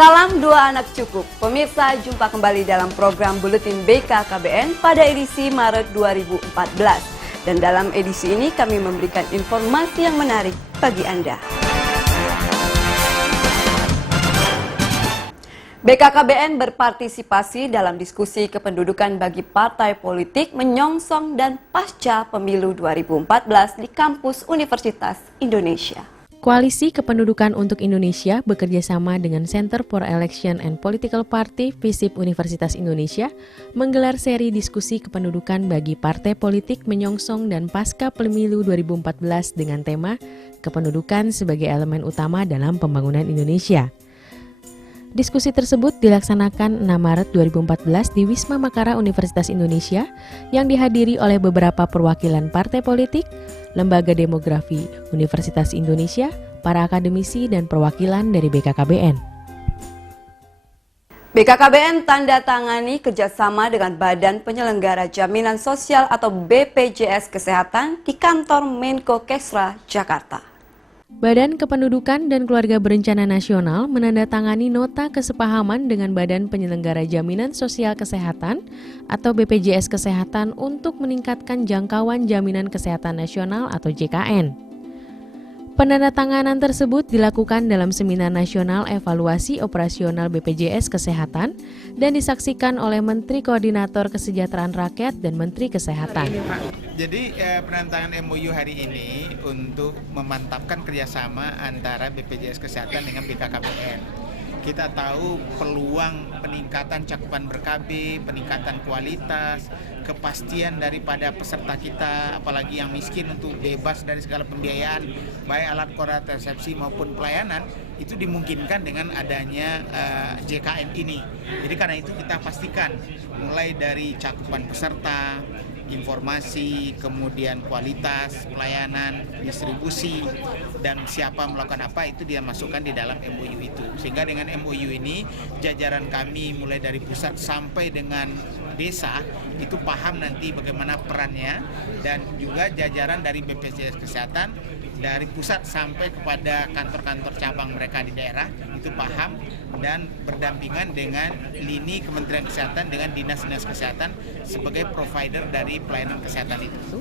Salam dua anak cukup. Pemirsa, jumpa kembali dalam program Buletin BKKBN pada edisi Maret 2014. Dan dalam edisi ini kami memberikan informasi yang menarik bagi Anda. BKKBN berpartisipasi dalam diskusi kependudukan bagi partai politik menyongsong dan pasca pemilu 2014 di kampus Universitas Indonesia. Koalisi Kependudukan untuk Indonesia bekerjasama dengan Center for Election and Political Party FISIP Universitas Indonesia menggelar seri diskusi kependudukan bagi partai politik menyongsong dan pasca pemilu 2014 dengan tema Kependudukan sebagai elemen utama dalam pembangunan Indonesia. Diskusi tersebut dilaksanakan 6 Maret 2014 di Wisma Makara Universitas Indonesia yang dihadiri oleh beberapa perwakilan partai politik, lembaga demografi Universitas Indonesia, para akademisi, dan perwakilan dari BKKBN. BKKBN tanda tangani kerjasama dengan Badan Penyelenggara Jaminan Sosial atau BPJS Kesehatan di kantor Menko Kesra, Jakarta. Badan Kependudukan dan Keluarga Berencana Nasional menandatangani nota kesepahaman dengan Badan Penyelenggara Jaminan Sosial Kesehatan atau BPJS Kesehatan untuk meningkatkan jangkauan Jaminan Kesehatan Nasional atau JKN. Penandatanganan tersebut dilakukan dalam Seminar Nasional Evaluasi Operasional BPJS Kesehatan dan disaksikan oleh Menteri Koordinator Kesejahteraan Rakyat dan Menteri Kesehatan. Jadi penandatangan MOU hari ini untuk memantapkan kerjasama antara BPJS Kesehatan dengan BKKBN. Kita tahu peluang peningkatan cakupan ber-KB, peningkatan kualitas, kepastian daripada peserta kita, apalagi yang miskin untuk bebas dari segala pembiayaan, baik alat kontrasepsi maupun pelayanan, itu dimungkinkan dengan adanya JKN ini. Jadi karena itu kita pastikan mulai dari cakupan peserta, informasi, kemudian kualitas, pelayanan, distribusi, dan siapa melakukan apa itu dia masukkan di dalam MOU itu. Sehingga dengan MOU ini jajaran kami mulai dari pusat sampai dengan desa itu paham nanti bagaimana perannya, dan juga jajaran dari BPJS Kesehatan dari pusat sampai kepada kantor-kantor cabang mereka di daerah itu paham dan berdampingan dengan lini Kementerian Kesehatan dengan dinas-dinas kesehatan sebagai provider dari pelayanan kesehatan itu.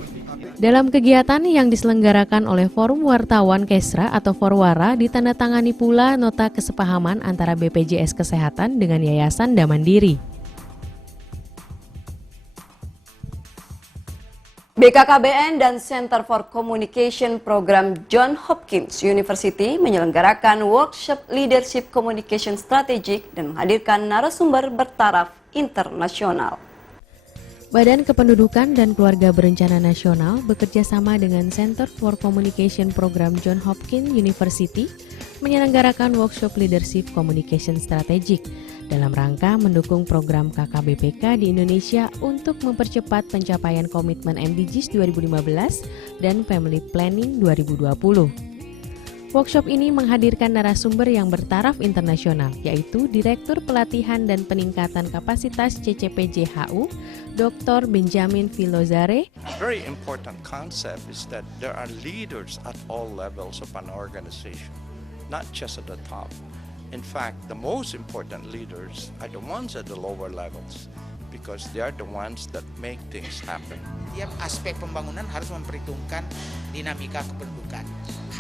Dalam kegiatan yang diselenggarakan oleh Forum Wartawan Kesra atau Forwara ditandatangani pula nota kesepahaman antara BPJS Kesehatan dengan Yayasan Damandiri. BKKBN dan Center for Communication Program Johns Hopkins University menyelenggarakan workshop Leadership Communication Strategic dan menghadirkan narasumber bertaraf internasional. Badan Kependudukan dan Keluarga Berencana Nasional bekerjasama dengan Center for Communication Program Johns Hopkins University menyelenggarakan workshop Leadership Communication Strategic dalam rangka mendukung program KKBPK di Indonesia untuk mempercepat pencapaian komitmen MDGs 2015 dan Family Planning 2020. Workshop ini menghadirkan narasumber yang bertaraf internasional, yaitu Direktur Pelatihan dan Peningkatan Kapasitas CCPJHU, Dr. Benjamin Filozare. Very important concept is that there are leaders at all levels of an organization, not just at the top. In fact, the most important leaders are the ones at the lower levels because they are the ones that make things happen. Tiap aspek pembangunan harus memperhitungkan dinamika kependudukan.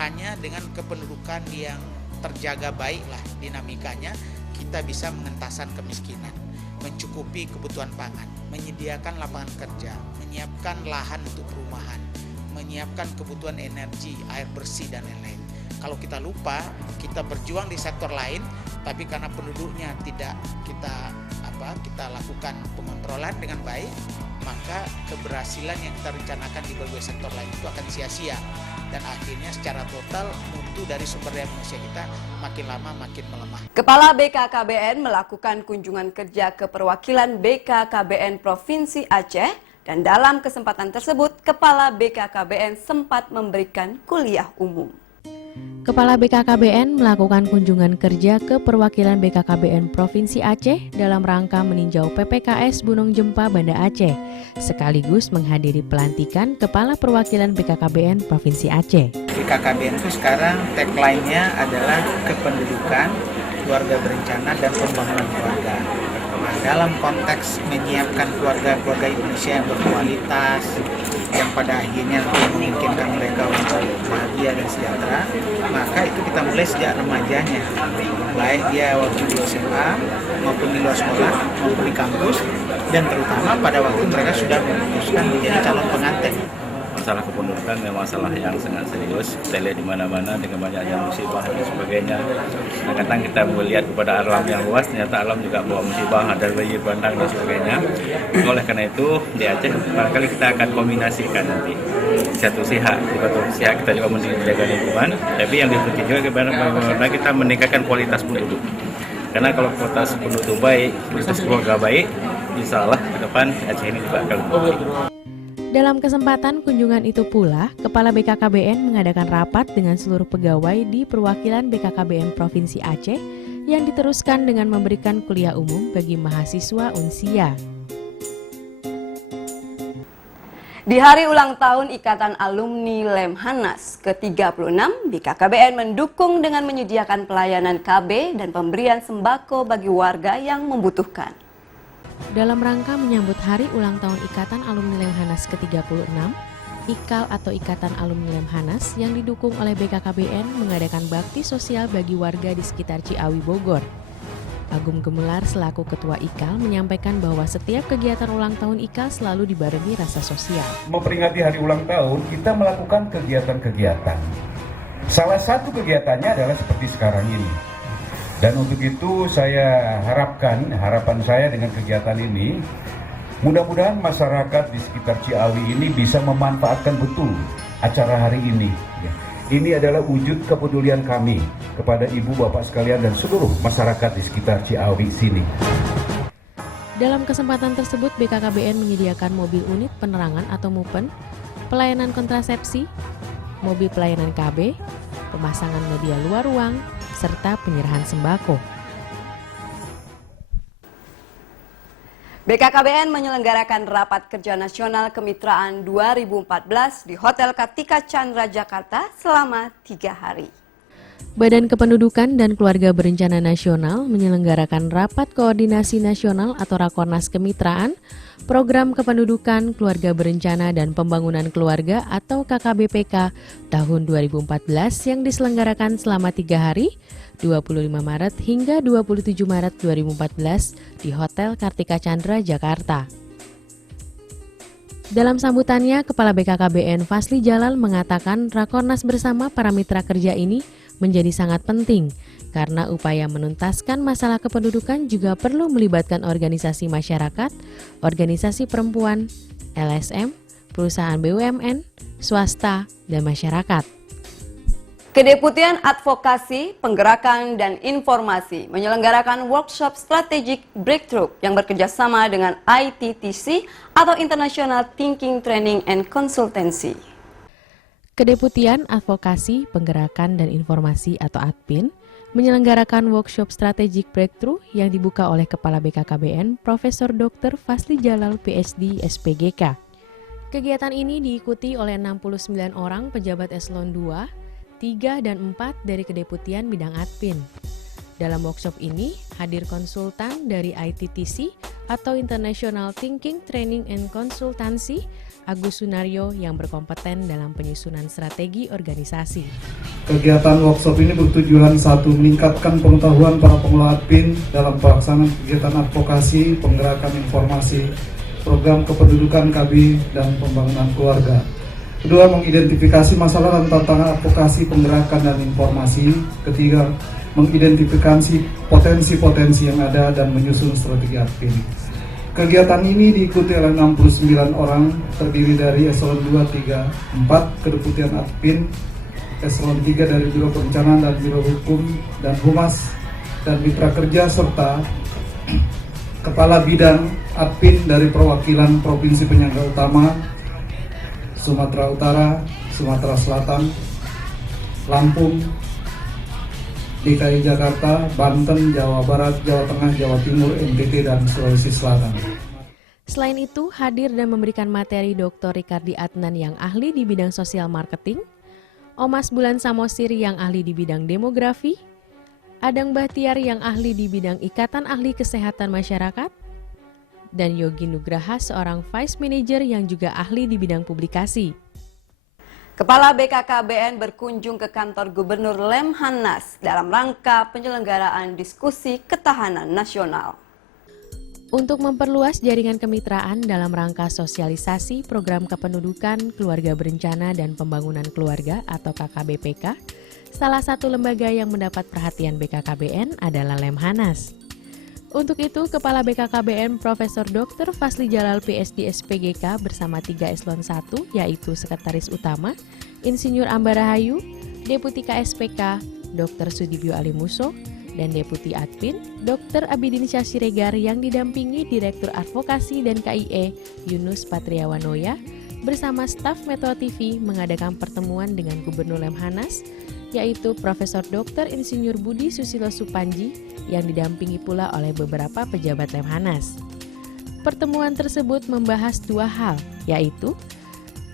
Hanya dengan kependudukan yang terjaga baiklah dinamikanya, kita bisa mengentasan kemiskinan, mencukupi kebutuhan pangan, menyediakan lapangan kerja, menyiapkan lahan untuk perumahan, menyiapkan kebutuhan energi, air bersih, dan lain-lain. Kalau kita lupa, kita berjuang di sektor lain, tapi karena penduduknya tidak kita lakukan pengontrolan dengan baik, maka keberhasilan yang kita rencanakan di berbagai sektor lain itu akan sia-sia. Dan akhirnya secara total mutu dari sumber daya manusia kita makin lama makin melemah. Kepala BKKBN melakukan kunjungan kerja ke perwakilan BKKBN Provinsi Aceh, dan dalam kesempatan tersebut Kepala BKKBN sempat memberikan kuliah umum. Kepala BKKBN melakukan kunjungan kerja ke perwakilan BKKBN Provinsi Aceh dalam rangka meninjau PPKS Gunung Jempa Banda Aceh, sekaligus menghadiri pelantikan Kepala Perwakilan BKKBN Provinsi Aceh. BKKBN itu sekarang tagline-nya adalah kependudukan keluarga berencana dan pembangunan keluarga. Nah, dalam konteks menyiapkan keluarga-keluarga Indonesia yang berkualitas, yang pada akhirnya memungkinkan mereka untuk bahagia dan sejahtera, maka itu kita mulai sejak remajanya, baik dia waktu di SMA maupun di luar sekolah maupun di kampus, dan terutama pada waktu mereka sudah memutuskan menjadi calon pengantin. Masalah kependudukan memang masalah yang sangat serius. Kita lihat di mana-mana dengan banyaknya musibah dan sebagainya. Kadang-kadang kita melihat kepada alam yang luas, ternyata alam juga bawa musibah, ada banjir bandang dan sebagainya. Oleh karena itu di Aceh barangkali kita akan kombinasikan nanti. Satu pihak kita juga menjaga lingkungan, tapi yang dibutuhkan juga bagaimana kita meningkatkan kualitas penduduk. Karena kalau kualitas penduduk baik, kualitas keluarga baik, insya Allah ke depan Aceh ini juga akan baik. Dalam kesempatan kunjungan itu pula, Kepala BKKBN mengadakan rapat dengan seluruh pegawai di perwakilan BKKBN Provinsi Aceh yang diteruskan dengan memberikan kuliah umum bagi mahasiswa Unsia. Di hari ulang tahun Ikatan Alumni Lemhanas ke-36, BKKBN mendukung dengan menyediakan pelayanan KB dan pemberian sembako bagi warga yang membutuhkan. Dalam rangka menyambut hari ulang tahun Ikatan Alumni Lemhanas ke-36, IKAL atau Ikatan Alumni Lemhanas yang didukung oleh BKKBN mengadakan bakti sosial bagi warga di sekitar Ciawi, Bogor. Agung Gemelar selaku Ketua IKAL menyampaikan bahwa setiap kegiatan ulang tahun IKAL selalu dibarengi rasa sosial. Memperingati hari ulang tahun, kita melakukan kegiatan-kegiatan. Salah satu kegiatannya adalah seperti sekarang ini. Dan untuk itu harapan saya dengan kegiatan ini, mudah-mudahan masyarakat di sekitar Ciawi ini bisa memanfaatkan betul acara hari ini. Ini adalah wujud kepedulian kami kepada ibu bapak sekalian dan seluruh masyarakat di sekitar Ciawi sini. Dalam kesempatan tersebut, BKKBN menyediakan mobil unit penerangan atau MUPEN, pelayanan kontrasepsi, mobil pelayanan KB, pemasangan media luar ruang, serta penyerahan sembako. BKKBN menyelenggarakan Rapat Kerja Nasional Kemitraan 2014 di Hotel Kartika Chandra, Jakarta selama 3 hari. Badan Kependudukan dan Keluarga Berencana Nasional menyelenggarakan Rapat Koordinasi Nasional atau Rakornas Kemitraan, Program Kependudukan, Keluarga Berencana dan Pembangunan Keluarga atau KKBPK tahun 2014 yang diselenggarakan selama 3 hari, 25 Maret hingga 27 Maret 2014 di Hotel Kartika Chandra, Jakarta. Dalam sambutannya, Kepala BKKBN Fasli Jalal mengatakan Rakornas bersama para mitra kerja ini menjadi sangat penting karena upaya menuntaskan masalah kependudukan juga perlu melibatkan organisasi masyarakat, organisasi perempuan, LSM, perusahaan BUMN, swasta, dan masyarakat. Kedeputian Advokasi, Penggerakan, dan Informasi menyelenggarakan workshop Strategic Breakthrough yang bekerjasama dengan ITTC atau International Thinking Training and Consultancy. Kedeputian Advokasi, Penggerakan, dan Informasi atau ADPIN menyelenggarakan workshop Strategic Breakthrough yang dibuka oleh Kepala BKKBN Profesor Dr. Fasli Jalal PhD SPGK. Kegiatan ini diikuti oleh 69 orang pejabat eselon 2, 3 dan 4 dari Kedeputian Bidang Adpin. Dalam workshop ini hadir konsultan dari ITTC atau International Thinking Training and Consultancy, Agus Sunaryo yang berkompeten dalam penyusunan strategi organisasi. Kegiatan workshop ini bertujuan satu, meningkatkan pengetahuan para pengelola admin dalam pelaksanaan kegiatan advokasi, penggerakan informasi, program kependudukan KB dan pembangunan keluarga. Kedua, mengidentifikasi masalah dan tantangan advokasi, penggerakan dan informasi. Ketiga, mengidentifikasi potensi-potensi yang ada dan menyusun strategi admin. Kegiatan ini diikuti oleh 69 orang, terdiri dari eselon 2, 3, 4, Kedeputian Adpin, eselon 3 dari Biro Perencanaan dan Biro Hukum dan Humas, dan mitra kerja, serta Kepala Bidang Adpin dari perwakilan Provinsi Penyangga Utama, Sumatera Utara, Sumatera Selatan, Lampung, DKI Jakarta, Banten, Jawa Barat, Jawa Tengah, Jawa Timur, NTT, dan Sulawesi Selatan. Selain itu, hadir dan memberikan materi Dr. Ricardi Adnan yang ahli di bidang sosial marketing, Omas Bulan Samosir yang ahli di bidang demografi, Adang Bahtiar yang ahli di bidang Ikatan Ahli Kesehatan Masyarakat, dan Yogi Nugraha seorang Vice Manager yang juga ahli di bidang publikasi. Kepala BKKBN berkunjung ke kantor Gubernur Lemhanas dalam rangka penyelenggaraan diskusi ketahanan nasional. Untuk memperluas jaringan kemitraan dalam rangka sosialisasi program kependudukan, keluarga berencana, dan pembangunan keluarga atau KKBPK, salah satu lembaga yang mendapat perhatian BKKBN adalah Lemhanas. Untuk itu, Kepala BKKBN Profesor Dr. Fasli Jalal PSD SPGK bersama 3 eselon 1, yaitu Sekretaris Utama, Insinyur Amba Rahayu, Deputi KSPK, Dr. Sudibyo Alimuso, dan Deputi Admin, Dr. Abidin Syah Siregar yang didampingi Direktur Advokasi dan KIE, Yunus Patriawanoya, bersama staf Metro TV mengadakan pertemuan dengan Gubernur Lemhanas, yaitu Profesor Dr. Insinyur Budi Susilo Supanji yang didampingi pula oleh beberapa pejabat Lemhanas. Pertemuan tersebut membahas 2 hal, yaitu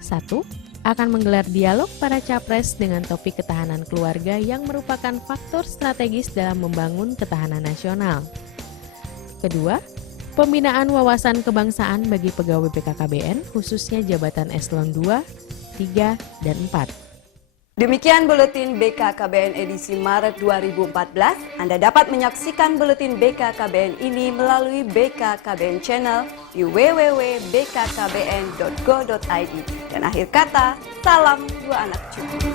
1. Akan menggelar dialog para capres dengan topik ketahanan keluarga yang merupakan faktor strategis dalam membangun ketahanan nasional. Kedua, pembinaan wawasan kebangsaan bagi pegawai BKKBN khususnya jabatan eselon 2, 3, dan 4. Demikian buletin BKKBN edisi Maret 2014. Anda dapat menyaksikan buletin BKKBN ini melalui BKKBN Channel di www.bkkbn.go.id. Dan akhir kata, salam 2 anak cucu.